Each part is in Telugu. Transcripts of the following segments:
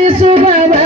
Krishna Baba.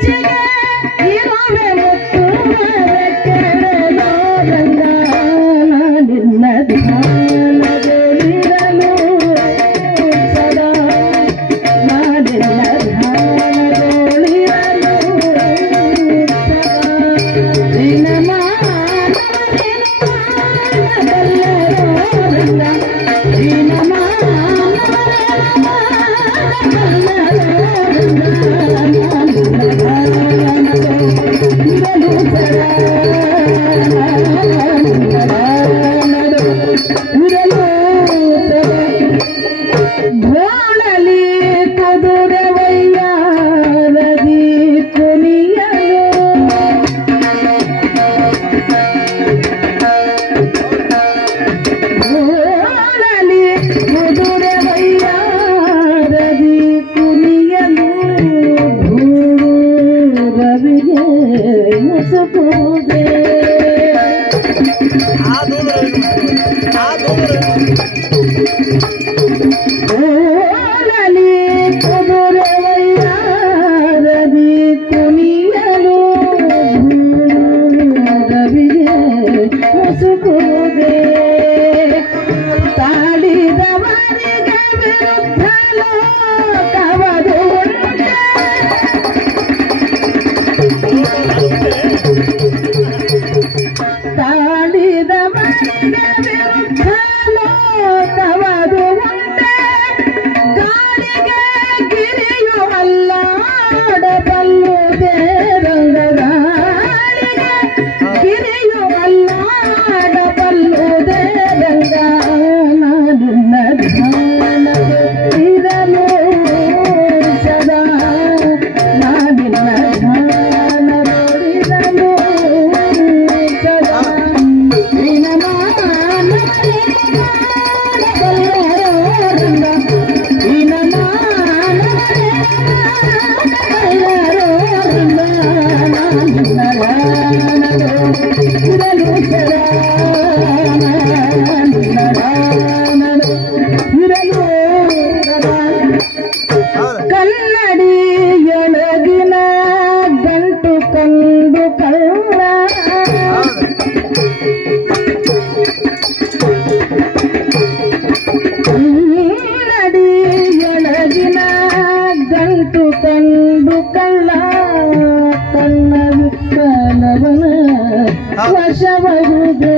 Yeah. ధ్రోణలే కదురవయ్యారది కొనియలు ధ్రోణలే కదురవయ్యారది కొనియలు భూరు రవిజే ముసుపోదే ఆ దూరు ఆ దూరు தாண்டிதமான ವರ್ಷ ಬರುವುದು